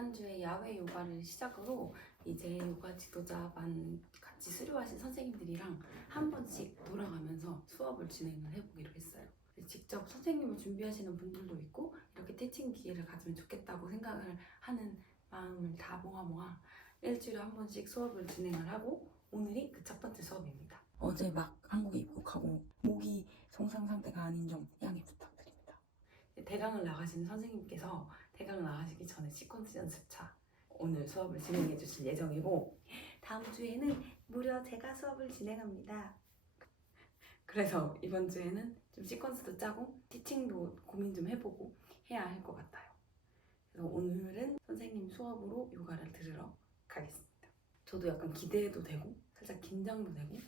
지난주에 야외 요가를 시작으로 이제 요가 지도자만 같이 수료하신 선생님들이랑 한 번씩 돌아가면서 수업을 진행을 해보기로 했어요. 직접 선생님을 준비하시는 분들도 있고 이렇게 티칭 기회를 가지면 좋겠다고 생각을 하는 마음을 다 모아 일주일에 한 번씩 수업을 진행을 하고 오늘이 그 첫 번째 수업입니다. 어제 막 한국에 입국하고 목이 정상 상태가 아닌 점 양해 부탁드립니다. 대강을 나가시는 선생님께서 대강 나가시기 전에 시퀀스 연습차 오늘 수업을 진행해 주실 예정이고 다음 주에는 무려 제가 수업을 진행합니다. 그래서 이번 주에는 좀 시퀀스도 짜고 티칭도 고민 좀 해보고 해야 할 것 같아요. 그래서 오늘은 선생님 수업으로 요가를 들으러 가겠습니다. 저도 약간 기대도 되고 살짝 긴장도 되고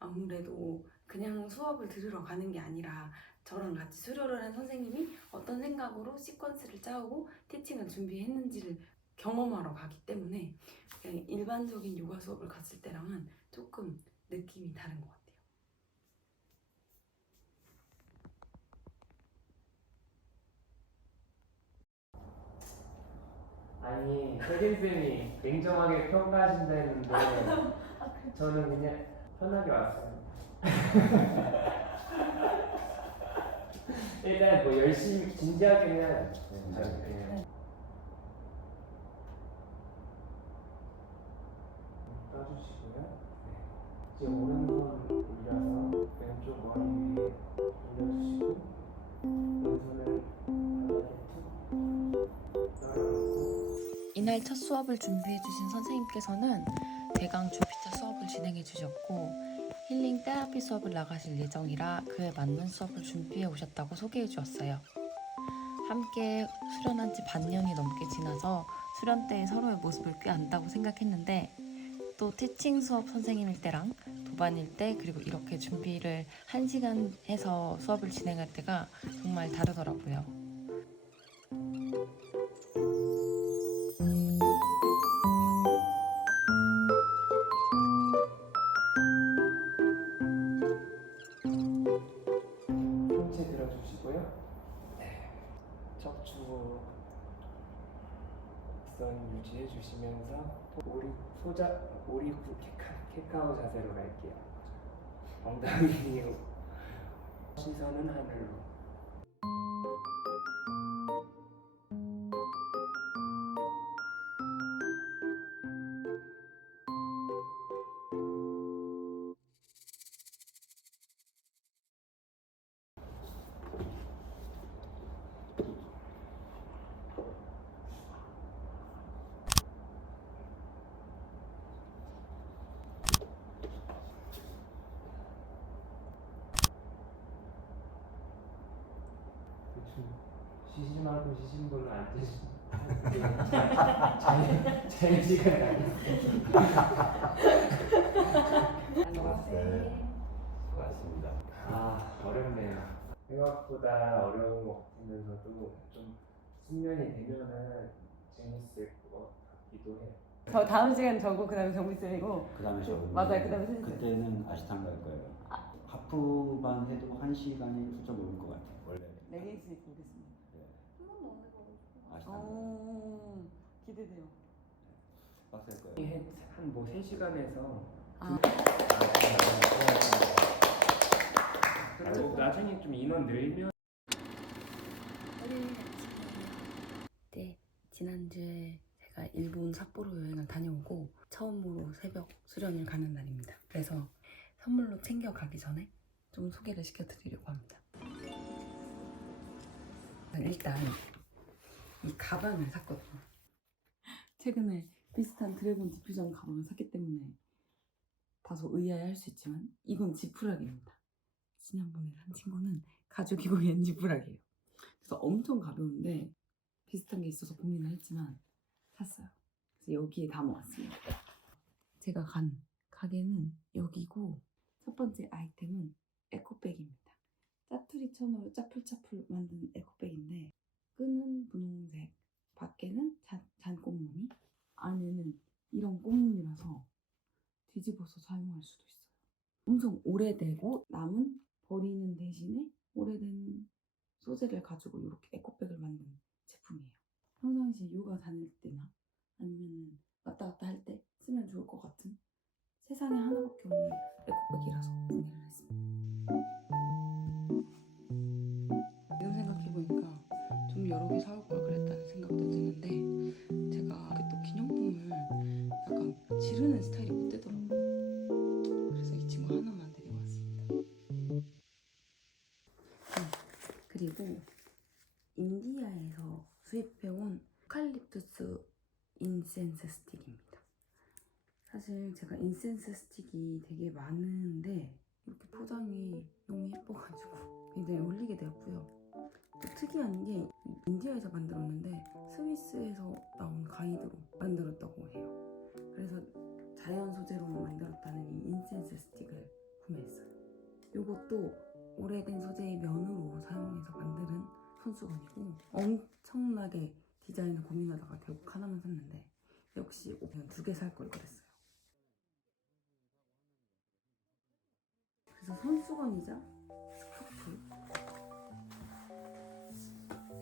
아무래도 그냥 수업을 들으러 가는 게 아니라 저랑 같이 수료를 한 선생님이 어떤 생각으로 시퀀스를 짜오고 티칭을 준비했는지를 경험하러 가기 때문에 그냥 일반적인 요가 수업을 갔을 때랑은 조금 느낌이 다른 것 같아요. 아니, 혜진쌤이 냉정하게 평가하신다는데 저는 그냥 편하게 왔어요. 일단 뭐 열심히 진지하게는 떠주시고요. 이제 오른손 올려서 왼쪽 머리 위에 올려주시고 왼손을 바닥에 툭 떨어놓고 이날 첫 수업을 준비해주신 선생님께서는 대강 주피터 수업을 진행해주셨고 힐링 테라피 수업을 나가실 예정이라 그에 맞는 수업을 준비해 오셨다고 소개해 주었어요. 함께 수련한 지 반년이 넘게 지나서 수련 때의 서로의 모습을 꽤 안다고 생각했는데 또 티칭 수업 선생님일 때랑 도반일 때 그리고 이렇게 준비를 1시간 해서 수업을 진행할 때가 정말 다르더라고요. 상체 들어주시고요. 척추 곡선 유지해 주시면서 오리구 캣카우 자세로 갈게요. 엉덩이 위로 시선은 하늘로. 시심하고 시심볼로 앉으시면 자유시간 나겠습니다. 네, 수고하셨습니다. 아, 어렵네요. 생각보다 어려운 것 같으면서도 좀 숙련이 되면은 재밌을 것 같기도 해요. 저 다음 시간 저고 그다음에 정비쌤이고 그 다음에 저 맞아요. 그다음에 선생님. 그때는 아시탄가일 거예요. 하프만 해도 1시간이 훌쩍 넘을 것 같아요. 원래 레깅스 입고 오겠습니다. 아시탄가 기대돼요. 빡셀 거예요. 한뭐 3시간에서 그리고 나중에 좀 인원 늘면 네, 지난주에 제가 일본 삿포로 여행을 다녀오고 처음으로 새벽 수련을 가는 날입니다. 그래서 선물로 챙겨가기 전에 좀 소개를 시켜드리려고 합니다. 일단 이 가방을 샀거든요. 최근에 비슷한 드래곤 디퓨전 가방을 샀기 때문에 다소 의아해할 수 있지만 이건 지푸라기입니다. 지난번에 산 친구는 가죽이고 얘는 지푸라기예요. 그래서 엄청 가벼운데 비슷한 게 있어서 고민을 했지만 샀어요. 그래서 여기에 담아왔습니다. 제가 간 가게는 여기고 첫 번째 아이템은 에코백입니다. 짜투리 천으로 짜풀짜풀 만든 에코백인데 끈은 분홍색, 밖에는 잔꽃무늬, 안에는 이런 꽃무늬라서 뒤집어서 사용할 수도 있어요. 엄청 오래되고 남은 버리는 대신에 오래된 소재를 가지고 이렇게 에코백을 만든 제품이에요. 평상시 요가 다닐 때나 아니면 왔다 갔다 할 때 쓰면 좋을 것 같은 세상에 하나밖에 없는 에코백이라서 구매를 했습니다. 지금 생각해보니까 좀 여러 개 사올 걸 그랬다는 생각도 드는데 제가 또 기념품을 약간 지르는 스타일이 못 되더라고요. 그래서 이 친구 하나만 데리고 왔습니다. 그리고 인디아에서 수입해온 유칼립투스 인센스 스틱입니다. 사실 제가 인센스 스틱이 되게 많은데 이렇게 포장이 너무 예뻐가지고 굉장히 올리게 되었고요. 또 특이한 게 인디아에서 만들었는데 스위스에서 나온 가이드로 만들었다고 해요. 그래서 자연 소재로만 만들었다는 이 인센스 스틱을 구매했어요. 이것도 오래된 소재의 면으로 사용해서 만드는 손수건이고 엄청나게 디자인을 고민하다가 결국 하나만 샀는데 역시 그냥 2개 살 걸 그랬어요. 그래서 손수건이자 스카프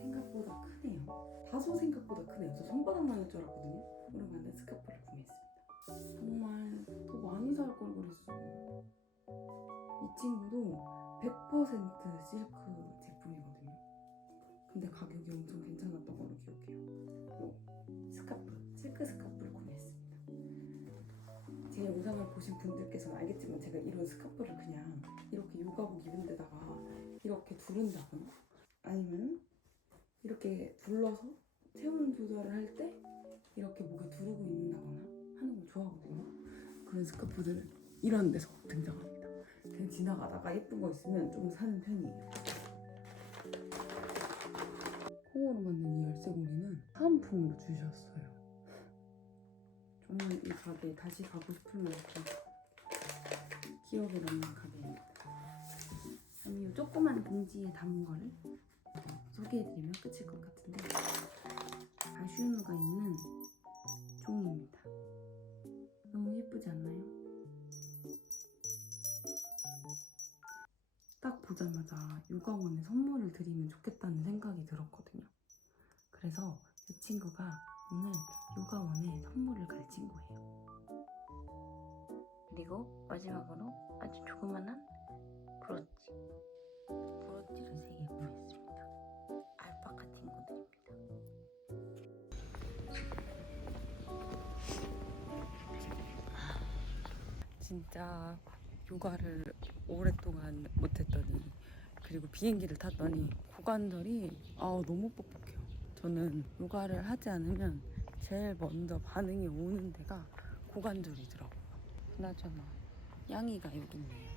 생각보다 크네요. 다소 생각보다 크네요. 저 손바닥만 할 줄 알았거든요. 그러면 스카프를 구매했습니다. 정말 더 많이 살 걸 그랬어요. 이 친구도 100% 실크 제품이거든요. 근데 가격이 엄청 괜찮았던 걸로 기억해요. 스카프, 실크 스카프를 구매했습니다. 제 영상을 보신 분들께서는 알겠지만 제가 이런 스카프를 그냥 이렇게 요가복 입은 데다가 이렇게 두른다거나 아니면 이렇게 둘러서 체온 조절을 할 때 이렇게 목에 두르고 있는다거나 하는 걸 좋아하거든요. 그런 스카프들 이런 데서 등장합니다. 그냥 지나가다가 예쁜 거 있으면 좀 사는 편이에요. 콩으로 만든 이 열쇠고리는 사은품으로 주셨어요. 정말 이 가게 다시 가고 싶을 만큼 기억에 남는 가게입니다. 아니, 이 조그만 봉지에 담은 거를 소개해드리면 끝일 것 같은데 아슈누가 있는 종이입니다. 너무 예쁘지 않나요? 딱 보자마자 요가원에 선물을 드리면 좋겠다는 생각이 들었거든요. 그래서 이 친구가 오늘 요가원에 선물을 갈 친구예요. 그리고 마지막으로 아주 조그만한 브로치를 3개 구매했습니다. 알파카 친구들입니다. 진짜 요가를 오랫동안 못했더니 그리고 비행기를 탔더니 고관절이 너무 뻑뻑해요. 저는 요가를 하지 않으면 제일 먼저 반응이 오는 데가 고관절이더라고요. 그나저나 양이가 여기 있네요.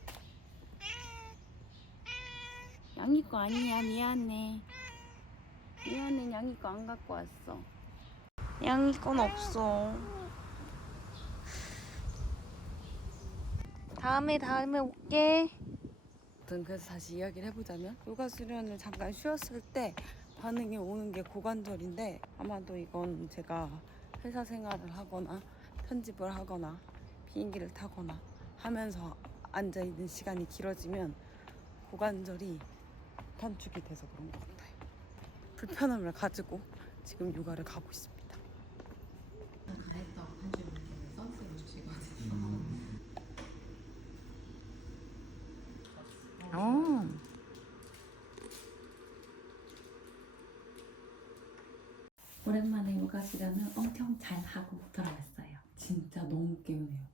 양이 거 아니야. 미안해. 양이 거 안 갖고 왔어. 양이 건 없어. 다음에 올게. 그래서 다시 이야기를 해보자면 요가 수련을 잠깐 쉬었을 때 반응이 오는 게 고관절인데 아마도 이건 제가 회사 생활을 하거나 편집을 하거나 비행기를 타거나 하면서 앉아있는 시간이 길어지면 고관절이 단축이 돼서 그런 것 같아요. 불편함을 가지고 지금 요가를 가고 있습니다. 가했다고 한줄 모르겠는데 선셋을 주시거든요. 오랜만에 요가 수련을 엄청 잘 하고 돌아왔어요. 진짜 너무 개운해요.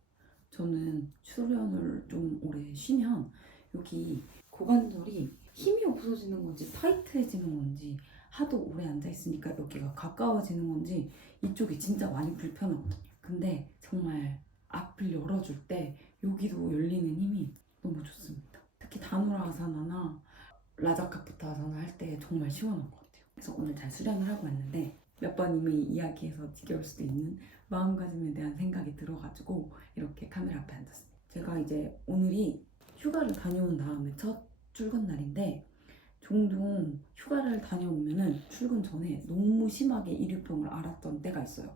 저는 수련을 좀 오래 쉬면 여기 고관절이 힘이 없어지는 건지 타이트해지는 건지 하도 오래 앉아있으니까 여기가 가까워지는 건지 이쪽이 진짜 많이 불편하거든요. 근데 정말 앞을 열어줄 때 여기도 열리는 힘이 너무 좋습니다. 특히 다누라아사나나 라자카푸타 아사나 할 때 정말 시원한 것 같아요. 그래서 오늘 잘 수련을 하고 왔는데 몇 번 이미 이야기해서 지겨울 수도 있는 마음가짐에 대한 생각이 들어가지고 이렇게 카메라 앞에 앉았습니다. 제가 이제 오늘이 휴가를 다녀온 다음에 첫 출근 날인데 종종 휴가를 다녀오면은 출근 전에 너무 심하게 일유병을 앓았던 때가 있어요.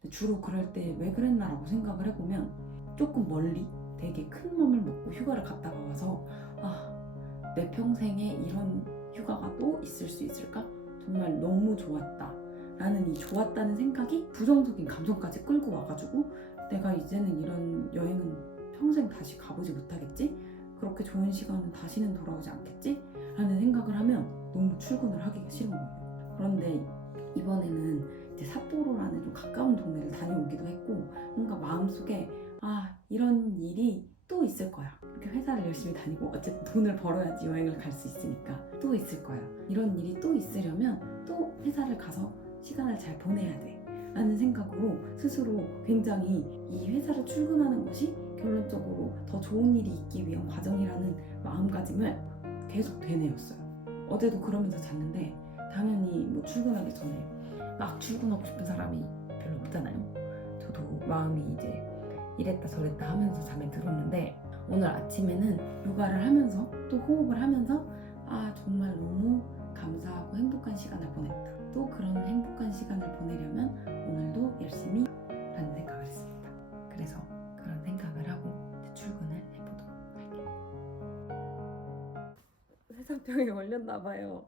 근데 주로 그럴 때 왜 그랬나라고 생각을 해보면 조금 멀리 되게 큰 맘을 먹고 휴가를 갔다가 와서 내 평생에 이런 휴가가 또 있을 수 있을까? 정말 너무 좋았다 라는 이 좋았다는 생각이 부정적인 감정까지 끌고 와가지고 내가 이제는 이런 여행은 평생 다시 가보지 못하겠지? 그렇게 좋은 시간은 다시는 돌아오지 않겠지? 라는 생각을 하면 너무 출근을 하기가 싫은 거예요. 그런데 이번에는 이제 삿포로라는 좀 가까운 동네를 다녀오기도 했고 뭔가 마음속에 아 이런 일이 또 있을 거야. 이렇게 회사를 열심히 다니고 어쨌든 돈을 벌어야지 여행을 갈 수 있으니까 또 있을 거야. 이런 일이 또 있으려면 또 회사를 가서 시간을 잘 보내야 돼 라는 생각으로 스스로 굉장히 이 회사를 출근하는 것이 결론적으로 더 좋은 일이 있기 위한 과정이라는 마음가짐을 계속 되뇌었어요. 어제도 그러면서 잤는데 당연히 뭐 출근하기 전에 막 출근하고 싶은 사람이 별로 없잖아요. 저도 마음이 이제 이랬다 저랬다 하면서 잠에 들었는데 오늘 아침에는 요가를 하면서 또 호흡을 하면서 아 정말 너무 감사하고 행복한 시간을 보냈다. 또 그런 행복한 시간을 보내려면 오늘도 열심히 라는 생각을 했습니다. 그래서 그런 생각을 하고 이제 출근을 해보도록 할게요. 회사병에 걸렸나 봐요.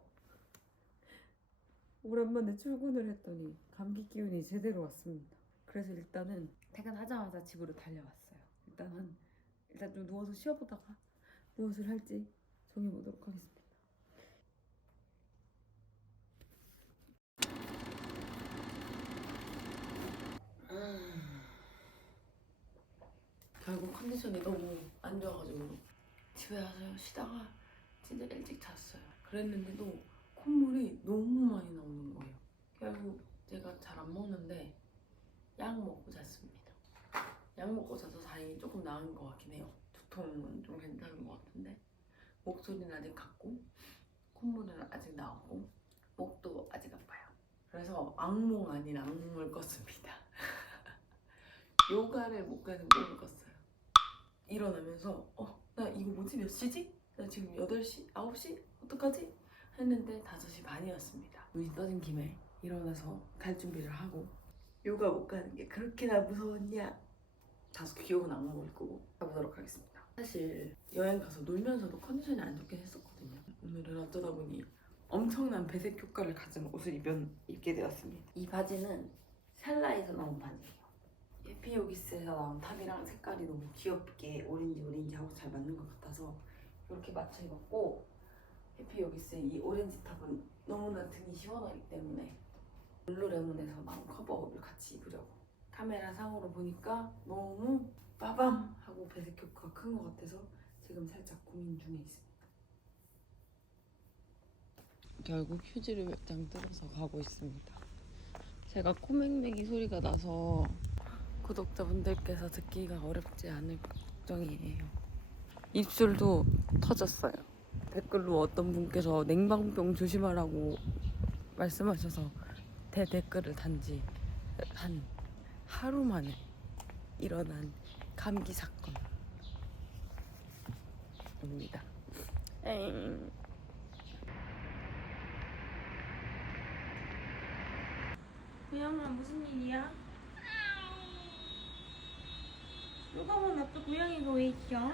오랜만에 출근을 했더니 감기 기운이 제대로 왔습니다. 그래서 일단은 퇴근하자마자 집으로 달려왔어요. 일단 좀 누워서 쉬어보다가 무엇을 할지 정해보도록 하겠습니다. 결국 컨디션이 너무 안 좋아가지고 집에 와서 쉬다가 진짜 일찍 잤어요. 그랬는데도 콧물이 너무 많이 나오는 거예요. 결국 제가 잘 안 먹는데 약 먹고 잤습니다. 약 먹고 자서 다행히 조금 나은 것 같긴 해요. 두통은 좀 괜찮은 것 같은데 목소리는 아직 같고 콧물은 아직 나오고 목도 아직 아파요. 그래서 악몽 아닌 악몽을 꿨습니다. 요가를 못 가는 꿈을 꿨어요. 일어나면서 나 이거 뭐지? 몇 시지? 나 지금 8시? 9시? 어떡하지? 했는데 5시 반이었습니다. 눈이 떠진 김에 일어나서 갈 준비를 하고 요가 못 가는 게 그렇게나 무서웠냐? 다소 기억은 안 나고 있고 가보도록 하겠습니다. 사실 여행 가서 놀면서도 컨디션이 안 좋긴 했었거든요. 오늘은 어쩌다 보니 엄청난 배색 효과를 가진 옷을 입게 되었습니다. 이 바지는 샬라에서 나온 바지예요. 해피요기스에서 나온 탑이랑 색깔이 너무 귀엽게 오렌지 하고 잘 맞는 것 같아서 이렇게 맞춰 입었고 해피요기스의 이 오렌지 탑은 너무나 등이 시원하기 때문에 룰루레몬에서 나온 커버업을 같이 입으려고 카메라 상으로 보니까 너무 빠밤 하고 배색 효과가 큰 것 같아서 지금 살짝 고민 중에 있습니다. 결국 휴지를 몇 장 뜯어서 가고 있습니다. 제가 코맹맹이 소리가 나서 구독자분들께서 듣기가 어렵지 않을까 걱정이에요. 입술도 터졌어요. 댓글로 어떤 분께서 냉방병 조심하라고 말씀하셔서 댓글을 단지 한 하루 만에 일어난 감기 사건입니다. 고양아 무슨 일이야? 누가 뭐 냅둬 고양이가 왜 있어?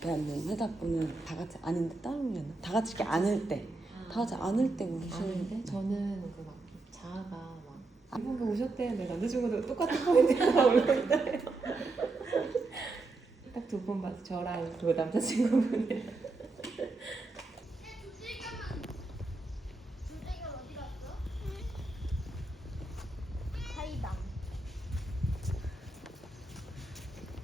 대한민국 회사분은 다 같이 아닌데 따로 오려나? 다 같이 이렇게 안을 때, 다 같이 안을 때 오시는데 저는 그 막 자아가 막 이분가 오셨대 내가 늦은 것도 똑같은 포인트가 올고 있다요. 딱 두 번 봐서 저랑 그 남자친구분이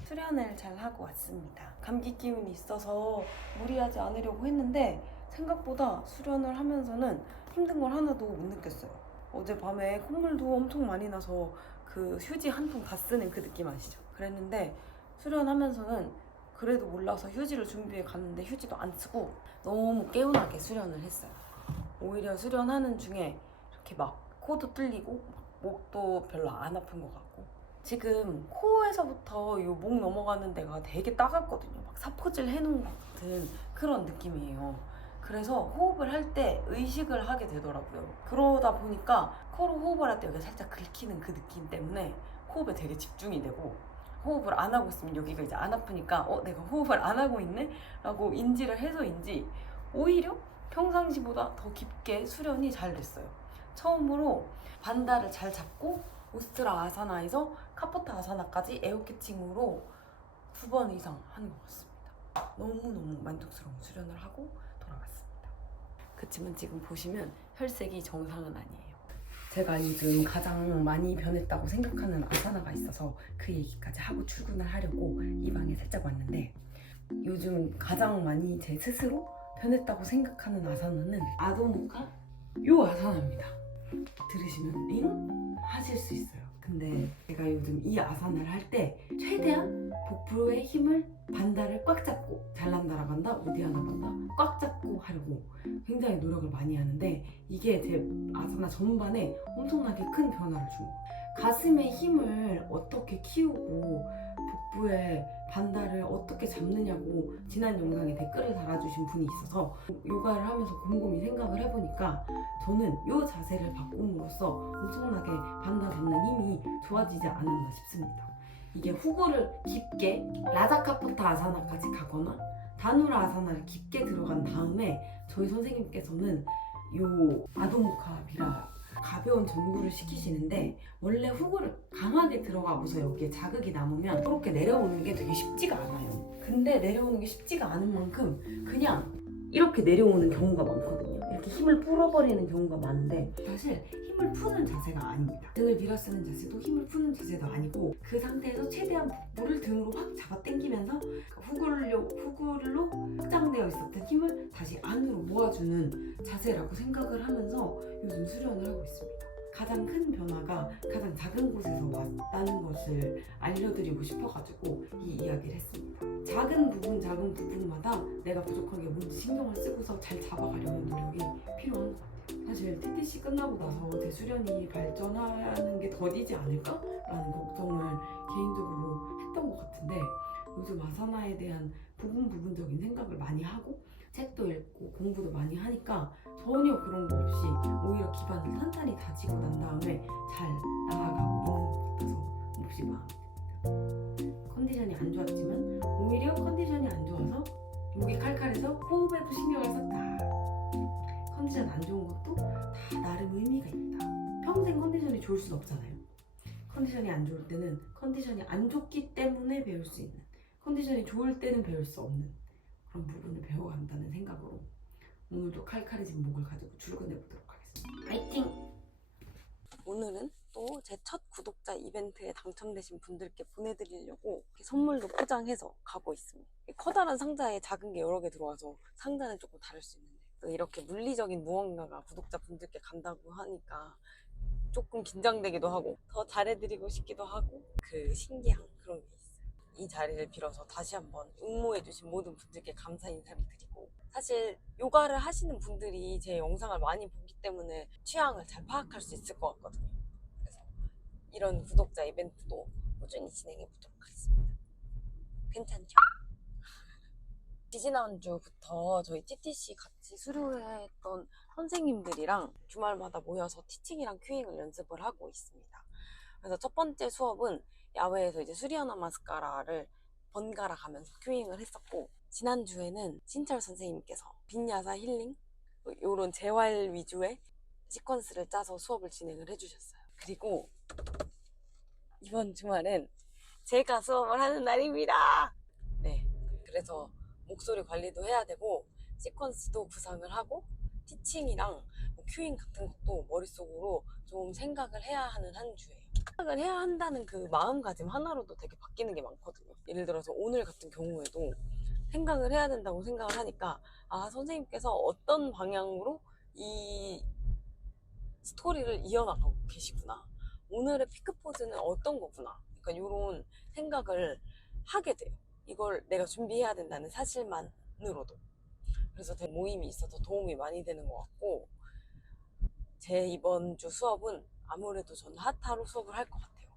수련을 잘 하고 왔습니다. 감기 기운이 있어서 무리하지 않으려고 했는데 생각보다 수련을 하면서는 힘든 걸 하나도 못 느꼈어요. 어젯밤에 콧물도 엄청 많이 나서 그 휴지 한 통 다 쓰는 그 느낌 아시죠? 그랬는데 수련하면서는 그래도 몰라서 휴지를 준비해 갔는데 휴지도 안 쓰고 너무 개운하게 수련을 했어요. 오히려 수련하는 중에 이렇게 막 코도 뚫리고 목도 별로 안 아픈 것 같고 지금 코에서부터 이 목 넘어가는 데가 되게 따갑거든요. 막 사포질 해놓은 것 같은 그런 느낌이에요. 그래서 호흡을 할 때 의식을 하게 되더라고요. 그러다 보니까 코로 호흡을 할 때 여기가 살짝 긁히는 그 느낌 때문에 호흡에 되게 집중이 되고, 호흡을 안 하고 있으면 여기가 이제 안 아프니까 내가 호흡을 안 하고 있네? 라고 인지를 해서인지 오히려 평상시보다 더 깊게 수련이 잘 됐어요. 처음으로 반다를 잘 잡고 우스트라 아사나에서 카포타 아사나까지 에어 캐칭으로 9번 이상 하는 것 같습니다. 너무너무 만족스러운 수련을 하고 돌아갔습니다. 그치만 지금 보시면 혈색이 정상은 아니에요. 제가 요즘 가장 많이 변했다고 생각하는 아사나가 있어서 그 얘기까지 하고 출근을 하려고 이 방에 살짝 왔는데, 요즘 가장 많이 제 스스로 변했다고 생각하는 아사나는 아도무카 요 아사나입니다. 들으시면 잉? 하실 수 있어요. 근데 제가 요즘 이 아사나를 할 때 최대한 복부의 힘을 반다를 꽉 잡고, 잘난다라 반다, 우디아나 반다 꽉 잡고 하려고 굉장히 노력을 많이 하는데, 이게 제 아사나 전반에 엄청나게 큰 변화를 준 거예요. 가슴의 힘을 어떻게 키우고 복부의 반다를 어떻게 잡느냐고 지난 영상에 댓글을 달아주신 분이 있어서 요가를 하면서 곰곰이 생각을 해보니까 저는 요 자세를 바꿈으로써 엄청나게 반다 잡는 힘이 좋아지지 않았나 싶습니다. 이게 후구를 깊게 라자카포타 아사나까지 가거나 다누라 아사나를 깊게 들어간 다음에 저희 선생님께서는 요 아도무카 비라 가벼운 전구를 시키시는데, 원래 후구를 강하게 들어가고서 여기에 자극이 남으면 이렇게 내려오는 게 되게 쉽지가 않아요. 근데 내려오는 게 쉽지가 않은 만큼 그냥 이렇게 내려오는 경우가 많거든요. 이렇게 힘을 풀어버리는 경우가 많은데, 사실 힘을 푸는 자세가 아닙니다. 등을 밀어 쓰는 자세도 힘을 푸는 자세도 아니고, 그 상태에서 최대한 복부를 등으로 확 잡아 당기면서 후구로 확장되어 있었던 힘을 다시 안으로 모아주는 자세라고 생각을 하면서 요즘 수련을 하고 있습니다. 가장 큰 변화가 가장 작은 곳에서 왔다는 것을 알려드리고 싶어가지고 이 이야기를 했습니다. 작은 부분마다 내가 부족한 게 뭔지 신경을 쓰고서 잘 잡아가려는 노력이 필요한 것 같아요. 사실 TTC 끝나고 나서 제 수련이 발전하는 게 더디지 않을까라는 걱정을 개인적으로 했던 것 같은데, 요즘 아사나에 대한 부분적인 생각을 많이 하고 책도 읽고 공부도 많이 하니까 전혀 그런 거 없이 오히려 기반을 탄탄히 다지고 난 다음에 잘 나아가고 있는 것 같아서 몹시 마음이 듭니다. 컨디션이 안 좋았지만 오히려 컨디션이 안 좋아서 목이 칼칼해서 호흡에도 신경을 썼다. 컨디션 안 좋은 것도 다 나름 의미가 있다. 평생 컨디션이 좋을 순 없잖아요. 컨디션이 안 좋을 때는 컨디션이 안 좋기 때문에 배울 수 있는, 컨디션이 좋을 때는 배울 수 없는 그런 부분을 배워간다는 생각으로 오늘도 칼칼해진 목을 가지고 출근해 보도록 하겠습니다. 파이팅! 오늘은 또 제 첫 구독자 이벤트에 당첨되신 분들께 보내드리려고 이렇게 선물도 포장해서 가고 있습니다. 커다란 상자에 작은 게 여러 개 들어와서 상자는 조금 다를 수 있는데, 또 이렇게 물리적인 무언가가 구독자분들께 간다고 하니까 조금 긴장되기도 하고 더 잘해드리고 싶기도 하고, 그 신기한 그런 게 있어요. 이 자리를 빌어서 다시 한번 응모해주신 모든 분들께 감사 인사를 드리고, 사실 요가를 하시는 분들이 제 영상을 많이 보기 때문에 취향을 잘 파악할 수 있을 것 같거든요. 그래서 이런 구독자 이벤트도 꾸준히 진행해 보도록 하겠습니다. 괜찮죠? 지지난주부터 저희 TTC 같이 수료했던 선생님들이랑 주말마다 모여서 티칭이랑 큐잉을 연습을 하고 있습니다. 그래서 첫 번째 수업은 야외에서 이제 수리아나 마스카라를 번갈아 가면서 큐잉을 했었고, 지난주에는 신철 선생님께서 빈야사 힐링 요런 재활 위주의 시퀀스를 짜서 수업을 진행을 해주셨어요. 그리고 이번 주말엔 제가 수업을 하는 날입니다. 네, 그래서 목소리 관리도 해야 되고 시퀀스도 구상을 하고 티칭이랑 큐잉 같은 것도 머릿속으로 좀 생각을 해야 하는 한 주예요. 생각을 해야 한다는 그 마음가짐 하나로도 되게 바뀌는 게 많거든요. 예를 들어서 오늘 같은 경우에도 생각을 해야 된다고 생각을 하니까, 아, 선생님께서 어떤 방향으로 이 스토리를 이어나가고 계시구나, 오늘의 피크 포즈는 어떤 거구나, 그러니까 이런 생각을 하게 돼요. 이걸 내가 준비해야 된다는 사실만으로도. 그래서 되게 모임이 있어서 도움이 많이 되는 것 같고, 제 이번 주 수업은 아무래도 저는 하타로 수업을 할 것 같아요.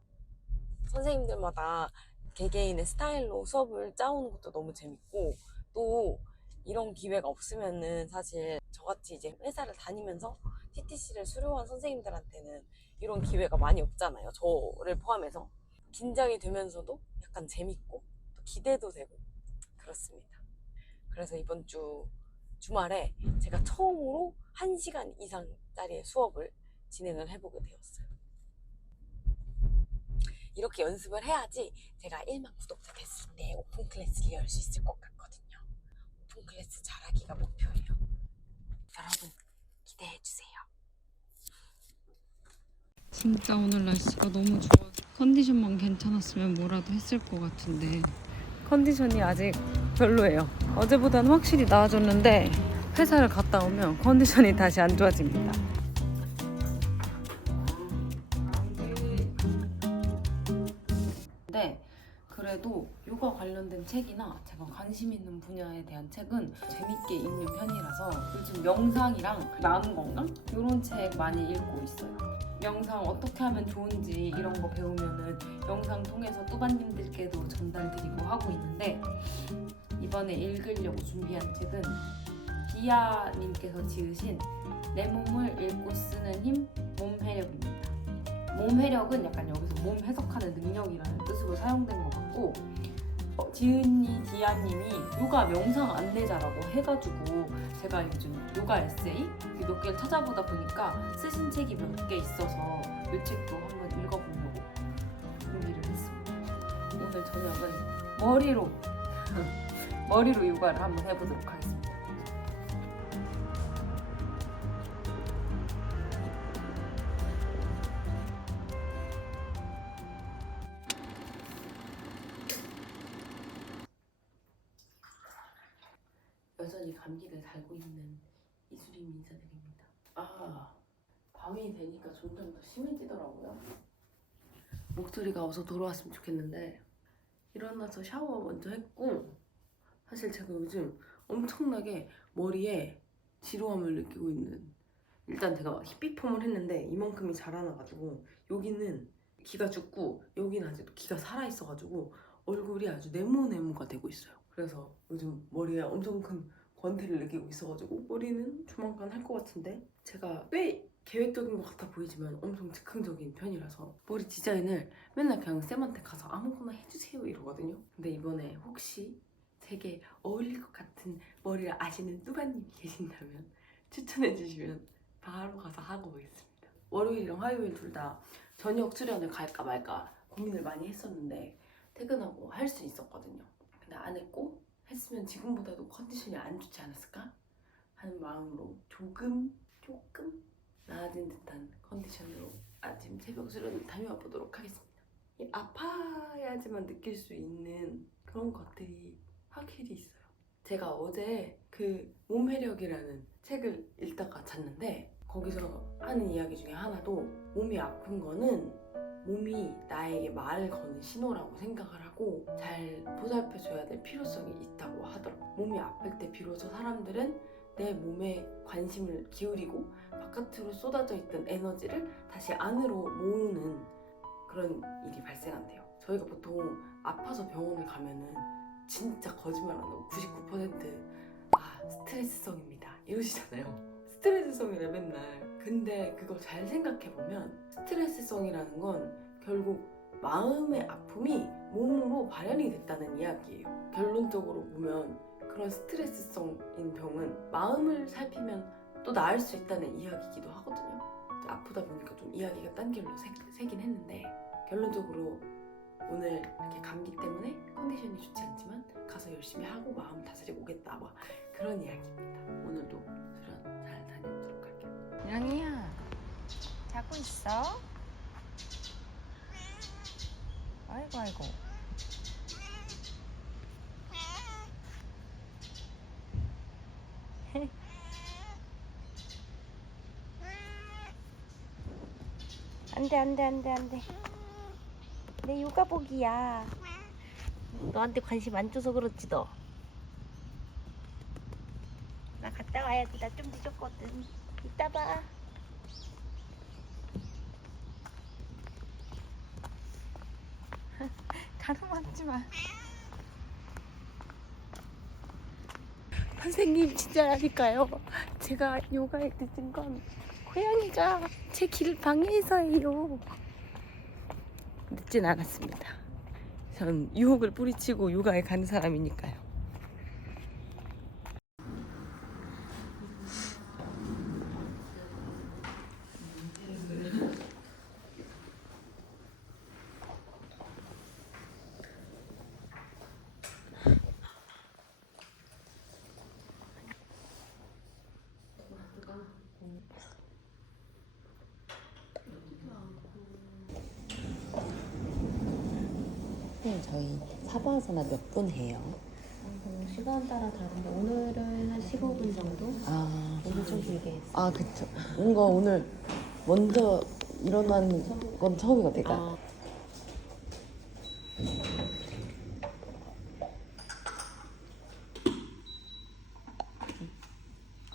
선생님들마다 개개인의 스타일로 수업을 짜오는 것도 너무 재밌고, 또 이런 기회가 없으면은 사실 저같이 이제 회사를 다니면서 TTC를 수료한 선생님들한테는 이런 기회가 많이 없잖아요. 저를 포함해서. 긴장이 되면서도 약간 재밌고 또 기대도 되고 그렇습니다. 그래서 이번 주말에 제가 처음으로 1시간 이상짜리의 수업을 진행을 해보게 되었어요. 이렇게 연습을 해야지 제가 1만 구독자 됐을 때 오픈 클래스를 열 수 있을 것 같거든요. 오픈 클래스 잘하기가 목표예요. 여러분 기대해주세요. 진짜 오늘 날씨가 너무 좋아서 컨디션만 괜찮았으면 뭐라도 했을 것 같은데 컨디션이 아직 별로예요. 어제보다는 확실히 나아졌는데 회사를 갔다 오면 컨디션이 다시 안 좋아집니다. 근데 그래도 요가 관련된 책이나 제가 관심 있는 분야에 대한 책은 재밌게 읽는 편이라서 요즘 명상이랑 마음건강 이런 책 많이 읽고 있어요. 명상 어떻게 하면 좋은지 이런 거 배우면은 영상 통해서 뚜바님들께도 전달드리고 하고 있는데 이번에 읽으려고 준비한 책은 비아님께서 지으신 내 몸을 읽고 쓰는 힘 몸회력입니다. 몸회력은 약간 여기서 몸 해석하는 능력이라는 뜻으로 사용된 것 같고 지은이 디아님이 요가 명상 안내자라고 해가지고 제가 요즘 요가 에세이 몇 개를 찾아보다 보니까 쓰신 책이 몇 개 있어서 이 책도 한번 읽어보려고 준비를 했습니다. 오늘 저녁은 머리로 요가를 한번 해보도록 하겠습니다. 여전히 감기를 달고 있는 이수림 인사드립니다. 밤이 되니까 점점 더 심해지더라고요. 목소리가 어서 돌아왔으면 좋겠는데 일어나서 샤워 먼저 했고 사실 제가 요즘 엄청나게 머리에 지루함을 느끼고 있는 일단 제가 히피펌을 했는데 이만큼이 자라나가지고 여기는 기가 죽고 여기는 아직도 기가 살아있어가지고 얼굴이 아주 네모네모가 되고 있어요. 그래서 요즘 머리에 엄청 큰 권태를 느끼고 있어가지고 머리는 조만간 할 것 같은데 제가 꽤 계획적인 것 같아 보이지만 엄청 즉흥적인 편이라서 머리 디자인을 맨날 그냥 쌤한테 가서 아무거나 해주세요 이러거든요. 근데 이번에 혹시 되게 어울릴 것 같은 머리를 아시는 뚜바님이 계신다면 추천해 주시면 바로 가서 하고 오겠습니다. 월요일이랑 화요일 둘 다 저녁 수련을 갈까 말까 고민을 많이 했었는데 퇴근하고 할 수 있었거든요. 근데 안 했고 했으면 지금보다도 컨디션이 안 좋지 않았을까 하는 마음으로 조금 나아진 듯한 컨디션으로 아침 새벽 수련을 다녀와보도록 하겠습니다. 아파야지만 느낄 수 있는 그런 것들이 확실히 있어요. 제가 어제 그 몸회력이라는 책을 읽다가 잤는데 거기서 하는 이야기 중에 하나도 몸이 아픈 거는 몸이 나에게 말을 거는 신호라고 생각을 하고 잘 보살펴줘야 될 필요성이 있다고 하더라고요. 몸이 아플 때 비로소 사람들은 내 몸에 관심을 기울이고 바깥으로 쏟아져 있던 에너지를 다시 안으로 모으는 그런 일이 발생한대요. 저희가 보통 아파서 병원을 가면은 진짜 거짓말 안 하고 99% 스트레스성입니다 이러시잖아요. 스트레스성이래 맨날. 근데 그거 잘 생각해보면 스트레스성이라는 건 결국 마음의 아픔이 몸으로 발현이 됐다는 이야기예요. 결론적으로 보면 그런 스트레스성인 병은 마음을 살피면 또 나을 수 있다는 이야기이기도 하거든요. 아프다 보니까 좀 이야기가 딴 길로 새긴 했는데 결론적으로 오늘 이렇게 감기 때문에 컨디션이 좋지 않지만 가서 열심히 하고 마음 다스리고 오겠다 막 그런 이야기입니다. 오늘도 수련 잘 다녀오도록 할게요. 영희야, 자고 있어? 아이고. 안돼. 내 요가복이야. 너한테 관심 안 줘서 그렇지 너. 나 갔다 와야지. 나 좀 늦었거든. 이따 봐. 가로막지 마. 선생님 진짜라니까요. 제가 요가에 늦은 건 고양이가 제 길을 방해해서예요. 늦진 않았습니다. 전 유혹을 뿌리치고 요가에 가는 사람이니까요. 네, 저희 사바아사나 몇 분 해요? 시간 따라 다른데 오늘은 한 15분 정도? 아, 오늘 좀 길게 했어요. 아 그쵸. 뭔가 오늘 먼저 일어난 건 처음인 것 같아요. 아.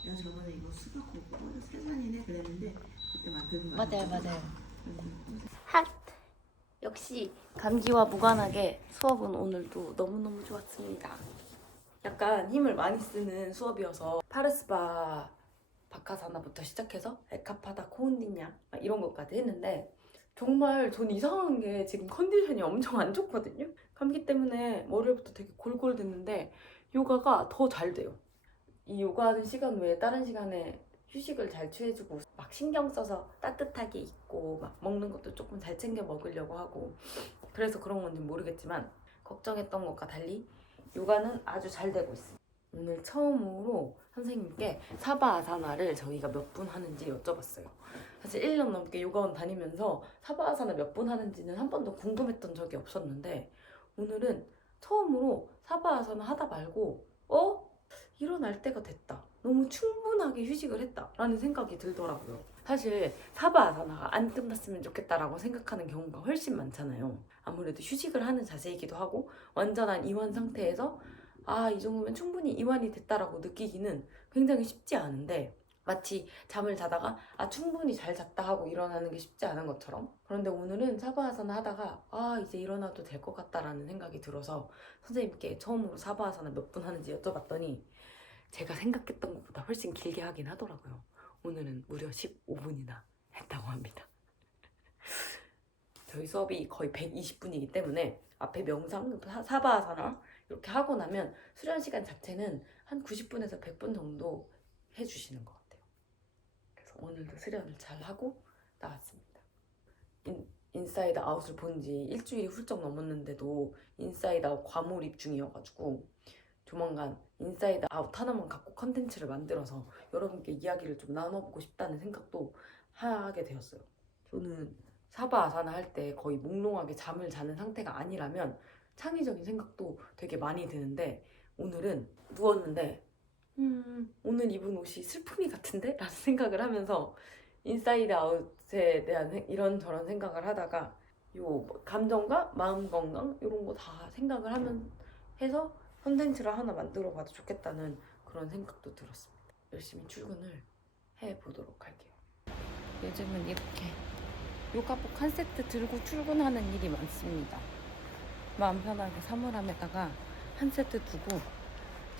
나 저번에 이거 수박 걷고 세잔이네 그랬는데 그때 만든 거 맞아요. 핫! 역시 감기와 무관하게 수업은 오늘도 너무너무 좋았습니다. 약간 힘을 많이 쓰는 수업이어서 파르스바 바카사나부터 시작해서 에카파다 코운디냐 이런 것까지 했는데 정말 전 이상한 게 지금 컨디션이 엄청 안 좋거든요. 감기 때문에 월요일부터 되게 골골댔는데 요가가 더 잘 돼요. 이 요가하는 시간 외에 다른 시간에 휴식을 잘 취해주고 막 신경 써서 따뜻하게 입고 막 먹는 것도 조금 잘 챙겨 먹으려고 하고 그래서 그런 건지 모르겠지만 걱정했던 것과 달리 요가는 아주 잘 되고 있어요. 오늘 처음으로 선생님께 사바아사나를 저희가 몇 분 하는지 여쭤봤어요. 사실 1년 넘게 요가원 다니면서 사바아사나 몇 분 하는지는 한 번도 궁금했던 적이 없었는데 오늘은 처음으로 사바아사나 하다 말고 일어날 때가 됐다. 너무 충분하게 휴식을 했다 라는 생각이 들더라고요. 사실 사바아사나가 안 끝났으면 좋겠다라고 생각하는 경우가 훨씬 많잖아요. 아무래도 휴식을 하는 자세이기도 하고 완전한 이완 상태에서 이 정도면 충분히 이완이 됐다라고 느끼기는 굉장히 쉽지 않은데 마치 잠을 자다가 충분히 잘 잤다 하고 일어나는 게 쉽지 않은 것처럼 그런데 오늘은 사바아사나 하다가 이제 일어나도 될 것 같다라는 생각이 들어서 선생님께 처음으로 사바아사나 몇 분 하는지 여쭤봤더니 제가 생각했던 것보다 훨씬 길게 하긴 하더라고요. 오늘은 무려 15분이나 했다고 합니다. 저희 수업이 거의 120분이기 때문에 앞에 명상, 사바아사나 이렇게 하고 나면 수련 시간 자체는 한 90분에서 100분 정도 해주시는 것 같아요. 그래서 오늘도 수련을 잘 하고 나왔습니다. 인사이드 아웃을 본 지 일주일이 훌쩍 넘었는데도 인사이드 아웃 과몰입 중이어가지고 조만간 인사이드 아웃 하나만 갖고 컨텐츠를 만들어서 여러분께 이야기를 좀 나눠보고 싶다는 생각도 하게 되었어요. 저는 사바아사나 할 때 거의 몽롱하게 잠을 자는 상태가 아니라면 창의적인 생각도 되게 많이 드는데 오늘은 누웠는데 오늘 입은 옷이 슬픔이 같은데? 라는 생각을 하면서 인사이드 아웃에 대한 이런저런 생각을 하다가 요 감정과 마음 건강 이런 거 다 생각을 해서 컨텐츠를 하나 만들어 봐도 좋겠다는 그런 생각도 들었습니다. 열심히 출근을 해보도록 할게요. 요즘은 이렇게 요가복 한 세트 들고 출근하는 일이 많습니다. 마음 편하게 사물함에다가 한 세트 두고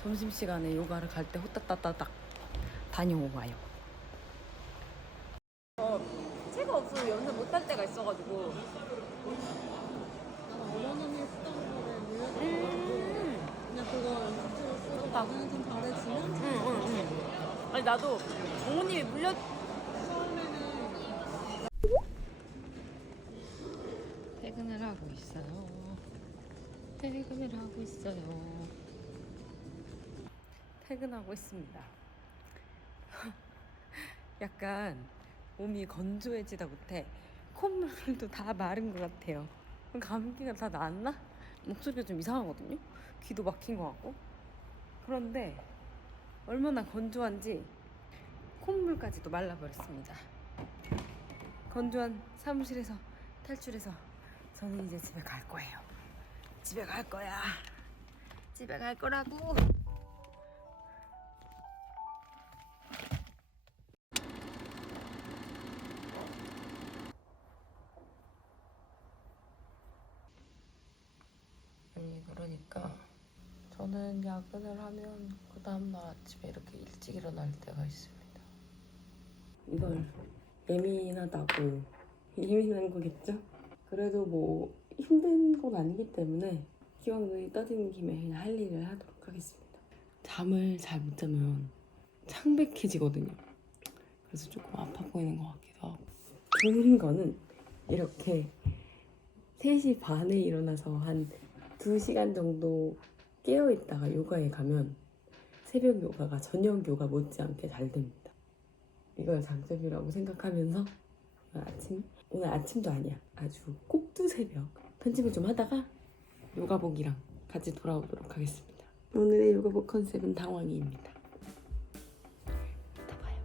점심시간에 요가를 갈 때 호따따따닥 다녀와요. 채가 없어서 연습 못할 때가 있어가지고 나는 좀 잘해지면 아니 나도 부모님이 물려 퇴근을 하고 있어요. 퇴근하고 있습니다. 약간 몸이 건조해지다 못해 콧물도 다 마른 것 같아요. 감기가 다 나았나? 목소리가 좀 이상하거든요. 귀도 막힌 것 같고. 그런데 얼마나 건조한지 콧물까지도 말라버렸습니다. 건조한 사무실에서 탈출해서 저는 이제 집에 갈 거예요. 집에 갈 거야. 집에 갈 거라고. 아니 그러니까 저는 저는 야근을 하면 그 다음날 아침에 이렇게 일찍 일어날 때가 있습니다. 이걸 예민하다고 예민한 거겠죠? 그래도 뭐 힘든 건 아니기 때문에 기왕 눈이 떠지는 김에 그냥 할 일을 하도록 하겠습니다. 잠을 잘 못 자면 창백해지거든요. 그래서 조금 아파 보이는 것 같기도 하고. 좋은 거는 이렇게 3시 반에 일어나서 한 2시간 정도 깨어있다가 요가에 가면 새벽 요가가 저녁 요가 못지않게 잘 됩니다. 이걸 장점이라고 생각하면서 오늘 아침도 아니야. 아주 꼭두 새벽 편집을 좀 하다가 요가복이랑 같이 돌아오도록 하겠습니다. 오늘의 요가복 컨셉은 당황이입니다. 이따 봐요.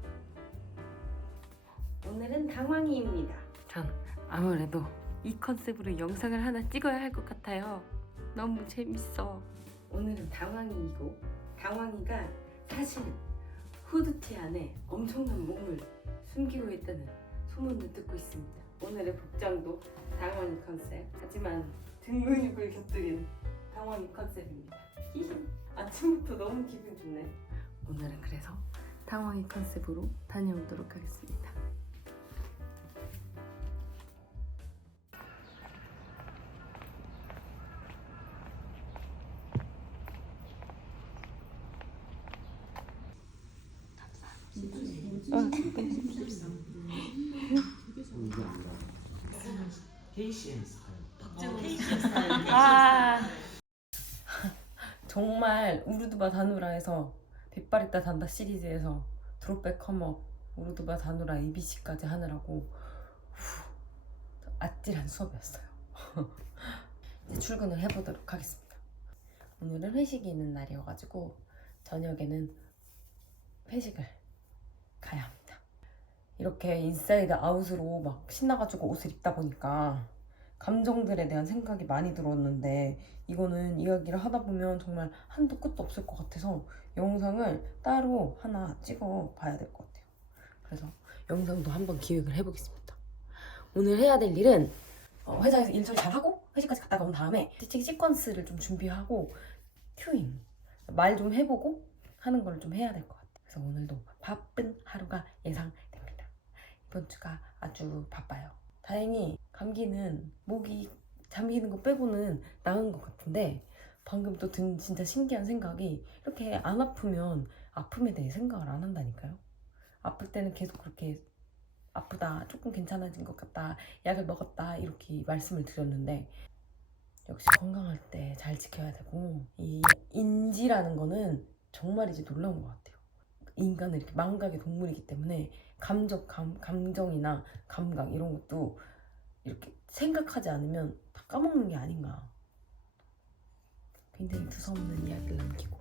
오늘은 당황이입니다. 전 아무래도 이 컨셉으로 영상을 하나 찍어야 할 것 같아요. 너무 재밌어. 오늘은 당황이이고 당황이가 사실 후드티 안에 엄청난 몸을 숨기고 있다는 소문을 듣고 있습니다. 오늘의 복장도 당황이 컨셉. 하지만 등 근육을 곁들인 당황이 컨셉입니다. 히히. 아침부터 너무 기분 좋네. 오늘은 그래서 당황이 컨셉으로 다녀오도록 하겠습니다. 정말 우르드바 다누라에서 빛바랬다 단다 시리즈에서 드롭백 컴업 우르드바 다누라 ABC까지 하느라고 아찔한 수업이었어요. 이제 출근을 해보도록 하겠습니다. 오늘은 회식이 있는 날이어가지고 저녁에는 회식을 가야 합니다. 이렇게 인사이드 아웃으로 막 신나가지고 옷을 입다 보니까 감정들에 대한 생각이 많이 들었는데 이거는 이야기를 하다 보면 정말 한도 끝도 없을 것 같아서 영상을 따로 하나 찍어 봐야 될 것 같아요. 그래서 영상도 한번 기획을 해보겠습니다. 오늘 해야 될 일은 회사에서 일 좀 잘하고 회식까지 갔다가 온 다음에 티칭 시퀀스를 좀 준비하고 큐잉 말 좀 해보고 하는 걸 좀 해야 될 것 같아요. 그래서 오늘도 바쁜 하루가 예상됩니다. 이번 주가 아주 바빠요. 다행히 감기는 목이 잠기는 거 빼고는 나은 것 같은데 방금 또 든 진짜 신기한 생각이 이렇게 안 아프면 아픔에 대해 생각을 안 한다니까요. 아플 때는 계속 그렇게 아프다, 조금 괜찮아진 것 같다, 약을 먹었다 이렇게 말씀을 드렸는데 역시 건강할 때 잘 지켜야 되고 이 인지라는 거는 정말 이제 놀라운 것 같아요. 인간은 이렇게 망각의 동물이기 때문에 감정이나 감각 이런 것도 이렇게 생각하지 않으면 다 까먹는 게 아닌가. 굉장히 두서없는 이야기를 남기고